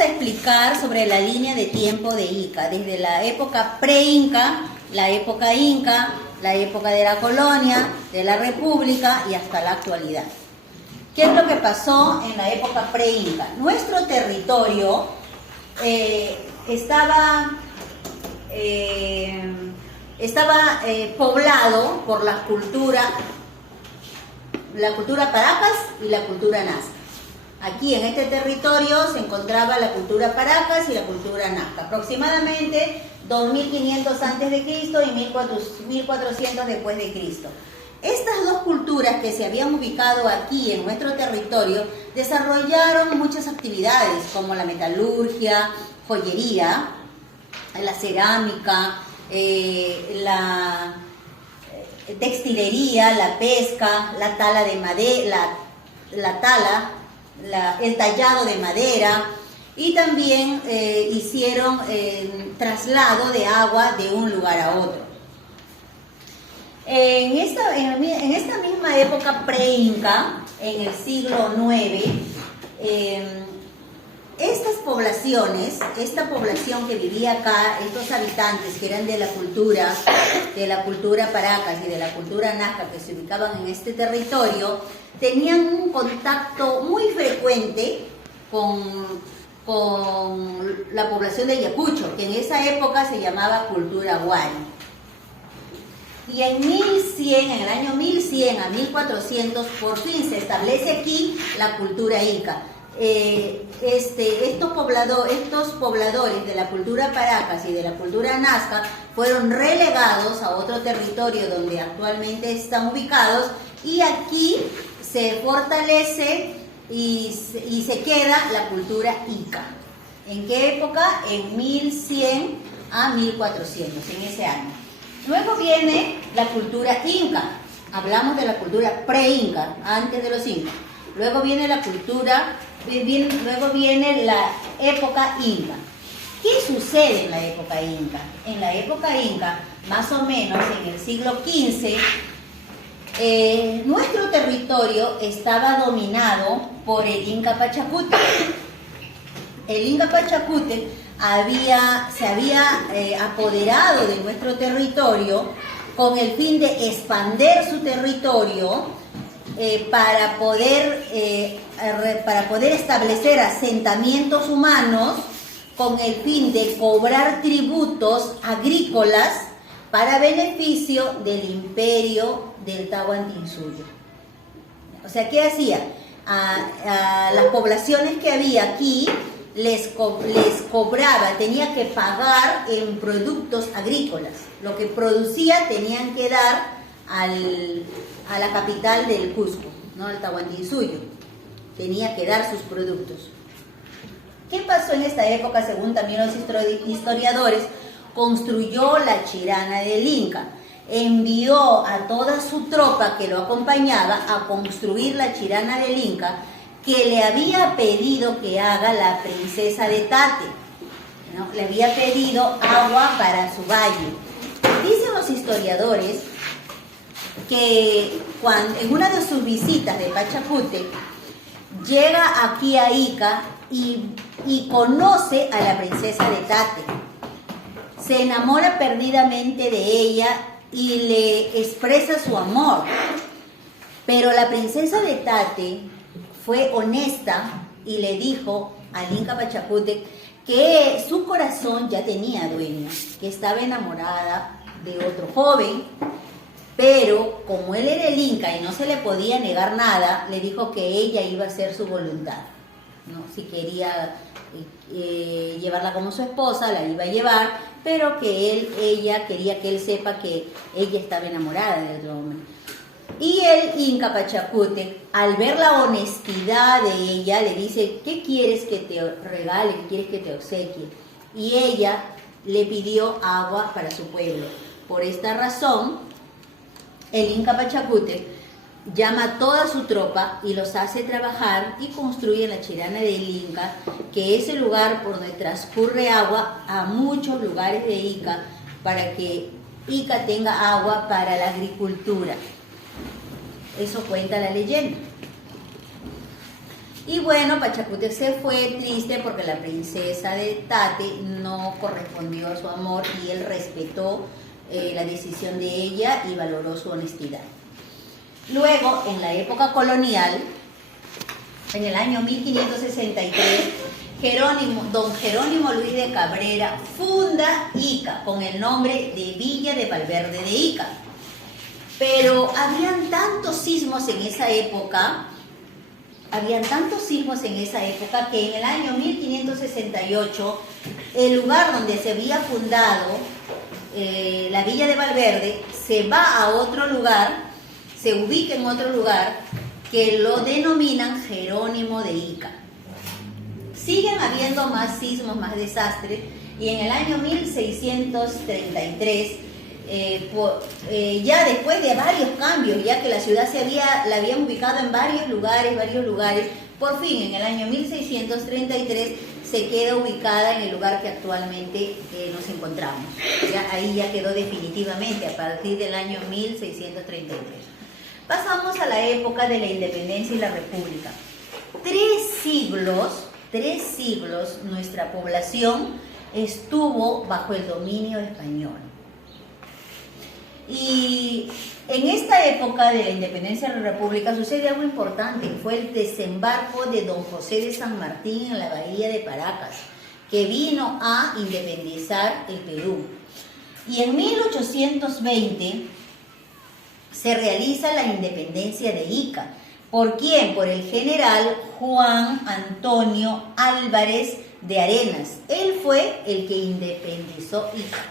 a explicar sobre la línea de tiempo de Ica, desde la época pre-Inca, la época Inca, la época de la colonia, de la república y hasta la actualidad. ¿Qué es lo que pasó en la época pre-Inca? Nuestro territorio estaba poblado por la cultura Paracas y la cultura Nazca. Aquí en este territorio se encontraba la cultura Paracas y la cultura Nazca, aproximadamente 2500 a.C. y 1400 después de Cristo. Estas dos culturas que se habían ubicado aquí en nuestro territorio desarrollaron muchas actividades como la metalurgia, joyería, la cerámica, la textilería, la pesca, la tala de madera, el tallado de madera, y también hicieron traslado de agua de un lugar a otro. En esta misma época pre-Inca, en el siglo IX, esta población que vivía acá, estos habitantes que eran de la cultura Paracas y de la cultura Nazca que se ubicaban en este territorio, tenían un contacto muy frecuente con la población de Ayacucho, que en esa época se llamaba cultura Huari. Y en el año 1100 a 1400, por fin se establece aquí la cultura Inca. Estos pobladores de la cultura Paracas y de la cultura Nazca fueron relegados a otro territorio donde actualmente están ubicados, y aquí se fortalece y se queda la cultura Inca. ¿En qué época? En 1100 a 1400, en ese año. Luego viene la cultura Inca. Hablamos de la cultura pre-Inca, antes de los Incas. Luego viene la época Inca. ¿Qué sucede en la época Inca? En la época Inca, más o menos en el siglo XV, nuestro territorio estaba dominado por el Inca Pachacútec. El Inca Pachacútec se había apoderado de nuestro territorio con el fin de expandir su territorio para poder establecer asentamientos humanos con el fin de cobrar tributos agrícolas para beneficio del imperio del Tahuantinsuyo. O sea, ¿qué hacía? A las poblaciones que había aquí les cobraba, tenía que pagar en productos agrícolas. Lo que producía tenían que dar a la capital del Cusco, ¿no? El Tahuantinsuyo. Tenía que dar sus productos. ¿Qué pasó en esta época? Según también los historiadores, construyó la Chirana del Inca. Envió a toda su tropa que lo acompañaba a construir la Chirana del Inca, que le había pedido que haga la princesa de Tate, ¿no? Le había pedido agua para su valle. Dicen los historiadores que en una de sus visitas de Pachacútec, llega aquí a Ica y conoce a la princesa de Tate. Se enamora perdidamente de ella y le expresa su amor. Pero la princesa de Tate fue honesta y le dijo al Inca Pachacútec que su corazón ya tenía dueño, que estaba enamorada de otro joven, pero como él era el Inca y no se le podía negar nada, le dijo que ella iba a hacer su voluntad, ¿no? Si quería llevarla como su esposa, la iba a llevar, pero que ella quería que él sepa que ella estaba enamorada de otro hombre. Y el Inca Pachacútec, al ver la honestidad de ella, le dice: ¿qué quieres que te regale? ¿Qué quieres que te obsequie? Y ella le pidió agua para su pueblo. Por esta razón, el Inca Pachacútec llama a toda su tropa y los hace trabajar y construye la Chirana del Inca, que es el lugar por donde transcurre agua a muchos lugares de Ica, para que Ica tenga agua para la agricultura. Eso cuenta la leyenda. Y bueno, Pachacútec se fue triste porque la princesa de Tate no correspondió a su amor y él respetó la decisión de ella y valoró su honestidad. Luego, en la época colonial, en el año 1563, don Jerónimo Luis de Cabrera funda Ica con el nombre de Villa de Valverde de Ica. Pero habían tantos sismos en esa época, que en el año 1568 el lugar donde se había fundado la Villa de Valverde se va a otro lugar, se ubica en otro lugar que lo denominan Jerónimo de Ica. Siguen habiendo más sismos, más desastres, y en el año 1633, ya después de varios cambios, ya que la ciudad la habían ubicado en varios lugares, por fin en el año 1633 se queda ubicada en el lugar que actualmente nos encontramos. Ahí ya quedó definitivamente a partir del año 1633. Pasamos a la época de la independencia y la república. 3 siglos nuestra población estuvo bajo el dominio español. Y en esta época de la independencia de la república sucede algo importante, fue el desembarco de don José de San Martín en la bahía de Paracas, que vino a independizar el Perú. Y en 1820 se realiza la independencia de Ica. ¿Por quién? Por el general Juan Antonio Álvarez de Arenas. Él fue el que independizó Ica.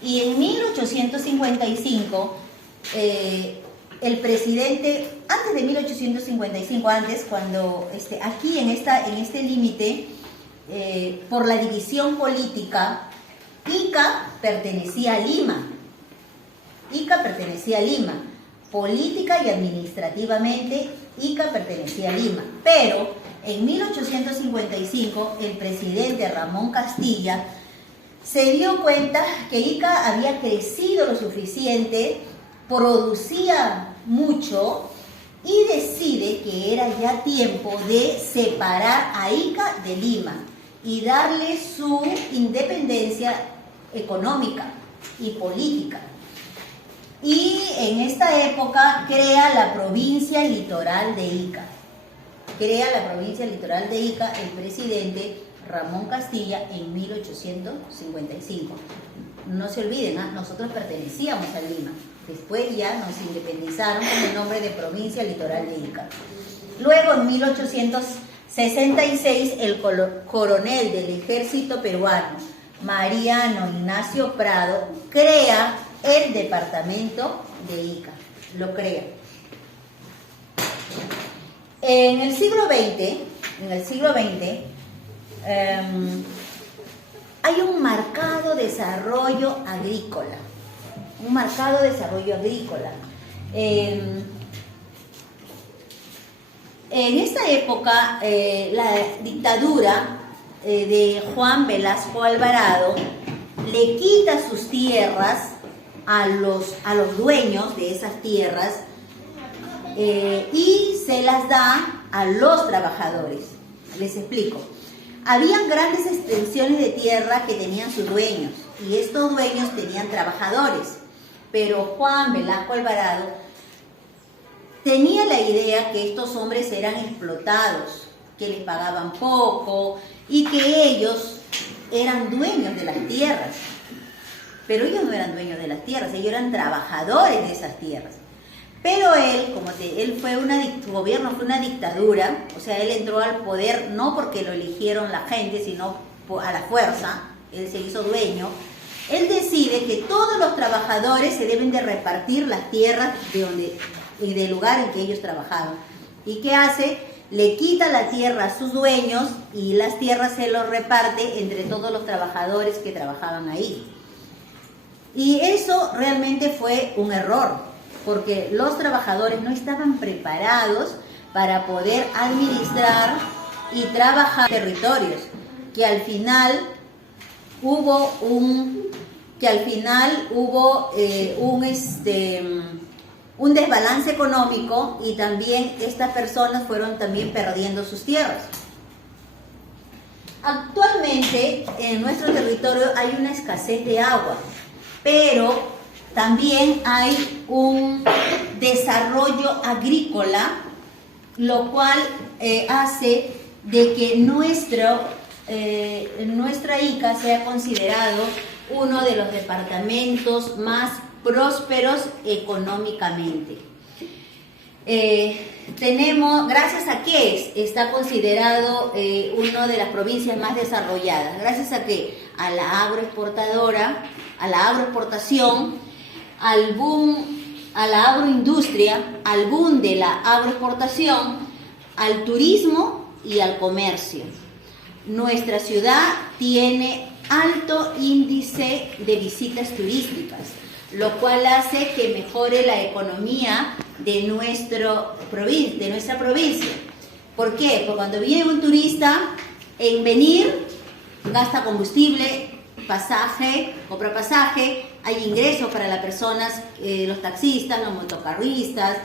Y en 1855, el presidente, antes de 1855, cuando aquí en este límite, por la división política, Ica pertenecía a Lima. Política y administrativamente, Ica pertenecía a Lima. Pero en 1855, el presidente Ramón Castilla se dio cuenta que Ica había crecido lo suficiente, producía mucho y decide que era ya tiempo de separar a Ica de Lima y darle su independencia económica y política. Y en esta época crea la provincia litoral de Ica. El presidente Ramón Castilla en 1855. No se olviden, nosotros pertenecíamos a Lima. Después ya nos independizaron con el nombre de provincia litoral de Ica. Luego en 1866 el coronel del ejército peruano, Mariano Ignacio Prado, crea el departamento de Ica. Lo crea. En el siglo XX, hay un marcado desarrollo agrícola. En esta época, la dictadura de Juan Velasco Alvarado le quita sus tierras a los dueños de esas tierras y se las da a los trabajadores. Les explico. Habían grandes extensiones de tierra que tenían sus dueños y estos dueños tenían trabajadores, pero Juan Velasco Alvarado tenía la idea que estos hombres eran explotados, que les pagaban poco y que ellos eran dueños de las tierras. Pero ellos no eran dueños de las tierras, ellos eran trabajadores de esas tierras. Pero él, su gobierno fue una dictadura, o sea, él entró al poder no porque lo eligieron la gente, sino a la fuerza, él se hizo dueño. Él decide que todos los trabajadores se deben de repartir las tierras del lugar en que ellos trabajaban. ¿Y qué hace? Le quita la tierra a sus dueños y las tierras se los reparte entre todos los trabajadores que trabajaban ahí. Y eso realmente fue un error, porque los trabajadores no estaban preparados para poder administrar y trabajar territorios, que al final hubo un desbalance económico y también estas personas fueron también perdiendo sus tierras. Actualmente en nuestro territorio hay una escasez de agua, pero también hay un desarrollo agrícola, lo cual hace de que nuestra Ica sea considerado uno de los departamentos más prósperos económicamente. Gracias a que está considerado una de las provincias más desarrolladas, gracias a que a la agroexportadora, a la agroexportación, al boom, a la agroindustria, al boom de la agroexportación, al turismo y al comercio. Nuestra ciudad tiene alto índice de visitas turísticas, lo cual hace que mejore la economía de nuestra provincia. ¿Por qué? Porque cuando viene un turista, en venir, gasta combustible, pasaje, compra pasaje, hay ingresos para las personas, los taxistas, los motocarristas,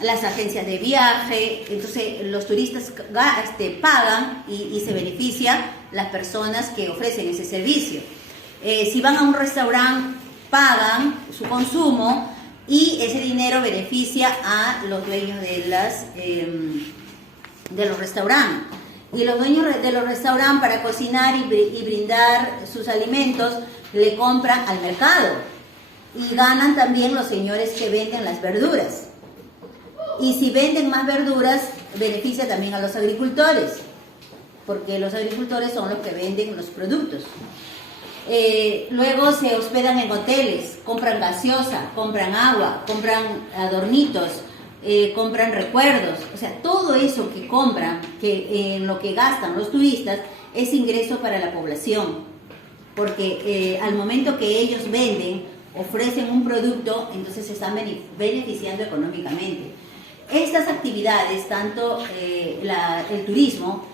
las agencias de viaje. Entonces los turistas pagan y se benefician las personas que ofrecen ese servicio. Si van a un restaurante, pagan su consumo y ese dinero beneficia a los dueños de los restaurantes. Y los dueños de los restaurantes, para cocinar y brindar sus alimentos, le compran al mercado. Y ganan también los señores que venden las verduras. Y si venden más verduras, beneficia también a los agricultores, porque los agricultores son los que venden los productos. Luego se hospedan en hoteles, compran gaseosa, compran agua, compran adornitos, compran recuerdos. O sea, todo eso que compran, en lo que gastan los turistas, es ingreso para la población, porque al momento que ellos venden, ofrecen un producto, entonces se están beneficiando económicamente. Estas actividades, tanto el turismo,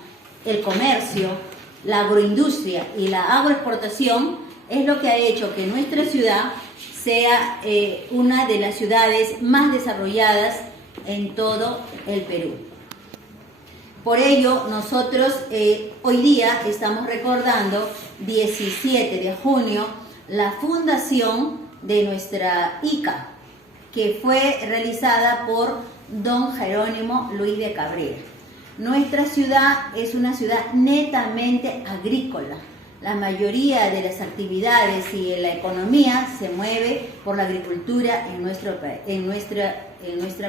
el comercio, la agroindustria y la agroexportación, es lo que ha hecho que nuestra ciudad sea una de las ciudades más desarrolladas en todo el Perú. Por ello, nosotros hoy día estamos recordando, 17 de junio, la fundación de nuestra Ica, que fue realizada por don Jerónimo Luis de Cabrera. Nuestra ciudad es una ciudad netamente agrícola. La mayoría de las actividades y de la economía se mueve por la agricultura en nuestra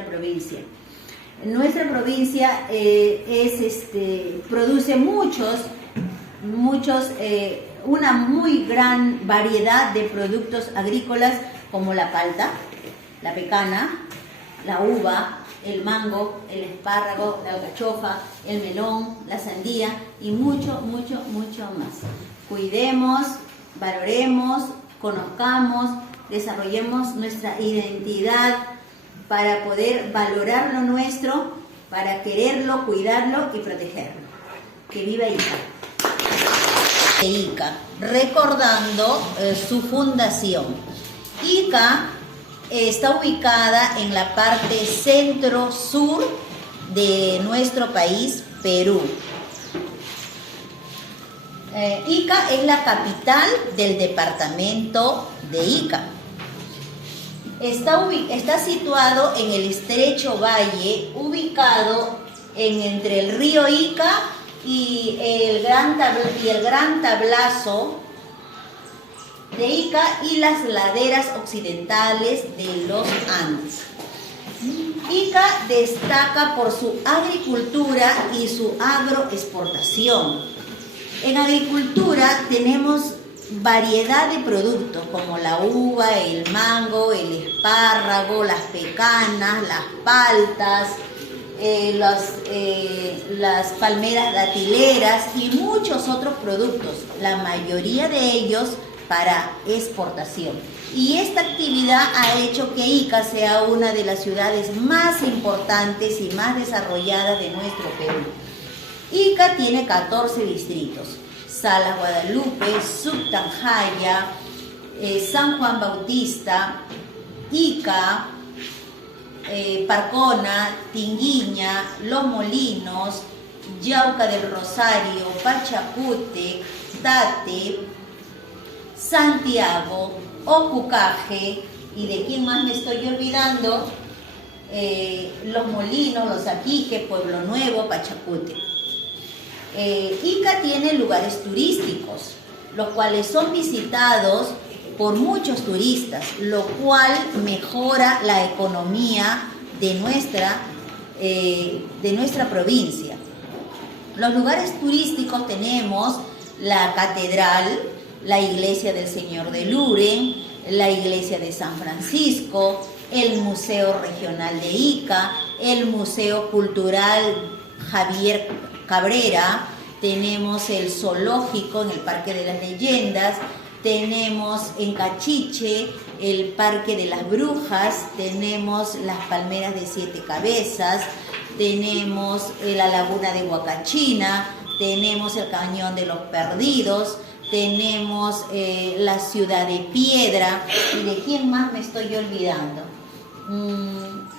provincia. Nuestra provincia produce una muy gran variedad de productos agrícolas, como la palta, la pecana, la uva, el mango, el espárrago, la alcachofa, el melón, la sandía y mucho más. Cuidemos, valoremos, conozcamos, desarrollemos nuestra identidad para poder valorar lo nuestro, para quererlo, cuidarlo y protegerlo. ¡Que viva Ica! Ica, recordando su fundación. Ica está ubicada en la parte centro-sur de nuestro país, Perú. Ica es la capital del departamento de Ica. Está situado en el estrecho valle, ubicado entre el río Ica y el gran tablazo de Ica y las laderas occidentales de los Andes. Ica destaca por su agricultura y su agroexportación. En agricultura tenemos variedad de productos como la uva, el mango, el espárrago, las pecanas, las paltas, las palmeras datileras y muchos otros productos, la mayoría de ellos para exportación. Y esta actividad ha hecho que Ica sea una de las ciudades más importantes y más desarrolladas de nuestro Perú. Ica tiene 14 distritos: Salas Guadalupe, Subtanjaya, San Juan Bautista, Ica, Parcona, Tinguiña, Los Molinos, Yauca del Rosario, Pachacute, Tate, Santiago, Ocucaje, y de quién más me estoy olvidando, Los Molinos, Los Aquique, Pueblo Nuevo, Pachacute. Ica tiene lugares turísticos, los cuales son visitados por muchos turistas, lo cual mejora la economía de nuestra provincia. Los lugares turísticos tenemos la catedral, la iglesia del Señor de Luren, la iglesia de San Francisco, el Museo Regional de Ica, el Museo Cultural Javier Cabrera, tenemos el zoológico en el Parque de las Leyendas, tenemos en Cachiche el Parque de las Brujas, tenemos las Palmeras de Siete Cabezas, tenemos la Laguna de Huacachina, tenemos el Cañón de los Perdidos, tenemos la Ciudad de Piedra, y de quién más me estoy olvidando,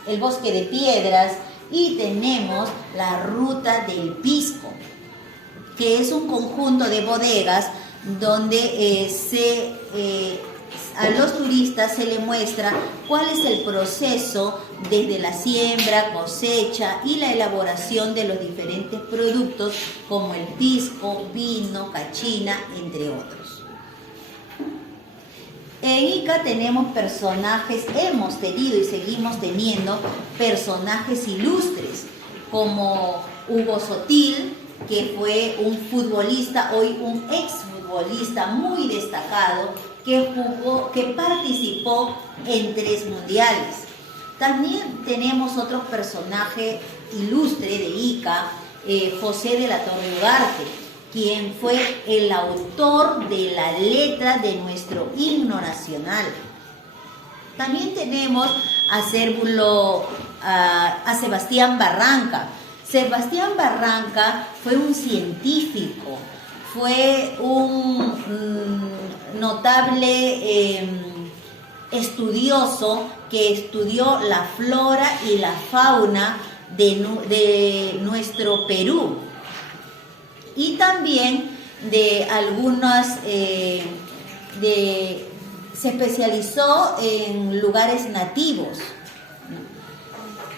el Bosque de Piedras, y tenemos la Ruta del Pisco, que es un conjunto de bodegas donde a los turistas se les muestra cuál es el proceso desde la siembra, cosecha y la elaboración de los diferentes productos como el pisco, vino, cachina, entre otros. En Ica tenemos personajes, hemos tenido y seguimos teniendo personajes ilustres como Hugo Sotil, que fue un futbolista, hoy un exfutbolista muy destacado, que participó en 3 mundiales. También tenemos otro personaje ilustre de Ica, José de la Torre Ugarte, quien fue el autor de la letra de nuestro himno nacional. También tenemos a Sebastián Barranca. Sebastián Barranca fue un científico, fue un notable estudioso que estudió la flora y la fauna de nuestro Perú, y también de algunas, se especializó en lugares nativos.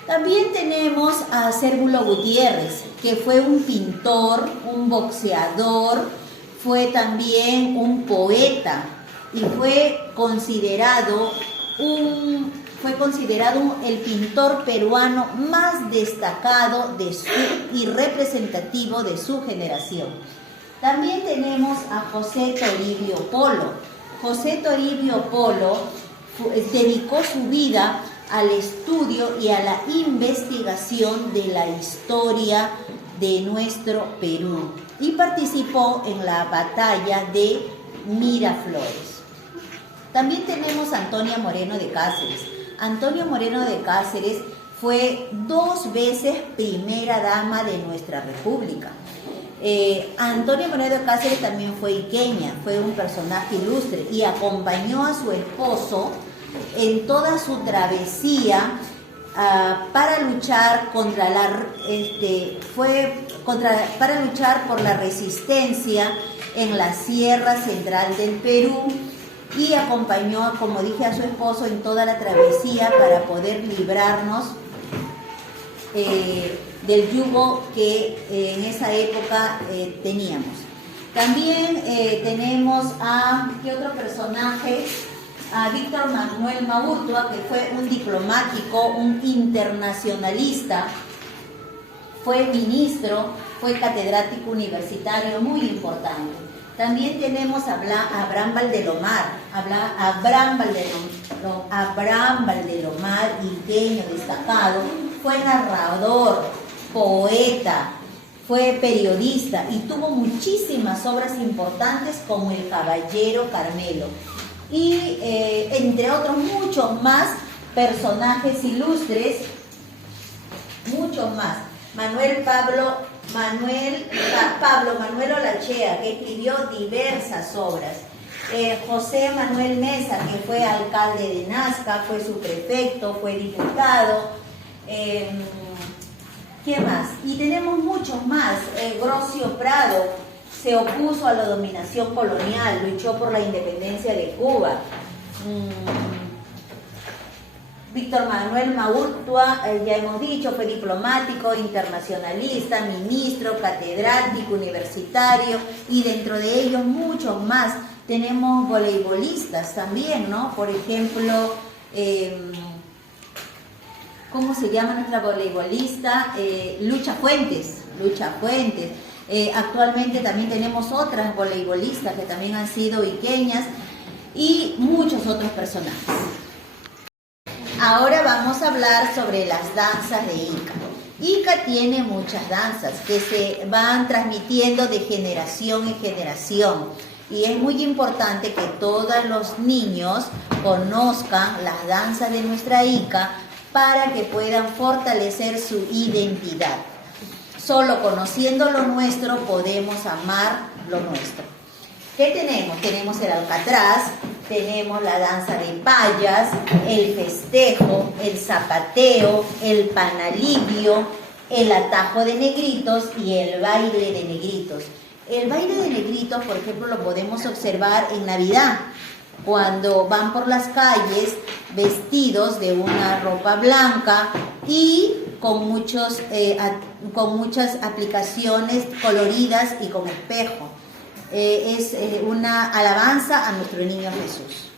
También tenemos a Cérvulo Gutiérrez, que fue un pintor, un boxeador, fue también un poeta y fue considerado el pintor peruano más destacado y representativo de su generación. También tenemos a José Toribio Polo. José Toribio Polo dedicó su vida al estudio y a la investigación de la historia de nuestro Perú y participó en la batalla de Miraflores. También tenemos a Antonia Moreno de Cáceres. Antonia Moreno de Cáceres fue 2 veces primera dama de nuestra República. Antonia Moreno de Cáceres también fue iqueña, fue un personaje ilustre y acompañó a su esposo en toda su travesía para luchar para luchar por la resistencia en la Sierra Central del Perú, y acompañó, como dije, a su esposo en toda la travesía para poder librarnos del yugo que en esa época teníamos. También tenemos ¿qué otro personaje? A Víctor Manuel Maurtua, que fue un diplomático, un internacionalista, fue ministro, fue catedrático universitario muy importante. También tenemos a Abraham Valdelomar, Abraham Valdelomar, iqueño destacado, fue narrador, poeta, fue periodista y tuvo muchísimas obras importantes como El Caballero Carmelo. Y entre otros muchos más personajes ilustres, muchos más. Pablo Manuel Olachea, que escribió diversas obras. José Manuel Mesa, que fue alcalde de Nazca, fue subprefecto, fue diputado, ¿Qué más? Y tenemos muchos más. Grocio Prado se opuso a la dominación colonial, luchó por la independencia de Cuba. Víctor Manuel Maurtua, ya hemos dicho, fue diplomático, internacionalista, ministro, catedrático, universitario, y dentro de ellos muchos más. Tenemos voleibolistas también, ¿no? Por ejemplo, ¿cómo se llama nuestra voleibolista? Lucha Fuentes. Actualmente también tenemos otras voleibolistas que también han sido iqueñas y muchos otros personajes. Ahora vamos a hablar sobre las danzas de Ica. Ica tiene muchas danzas que se van transmitiendo de generación en generación. Y es muy importante que todos los niños conozcan las danzas de nuestra Ica para que puedan fortalecer su identidad. Solo conociendo lo nuestro podemos amar lo nuestro. ¿Qué tenemos? Tenemos el alcatraz, tenemos la danza de payas, el festejo, el zapateo, el panalivio, el atajo de negritos y el baile de negritos. El baile de negritos, por ejemplo, lo podemos observar en Navidad, cuando van por las calles vestidos de una ropa blanca y con muchas aplicaciones coloridas y con espejo. Es una alabanza a nuestro niño Jesús.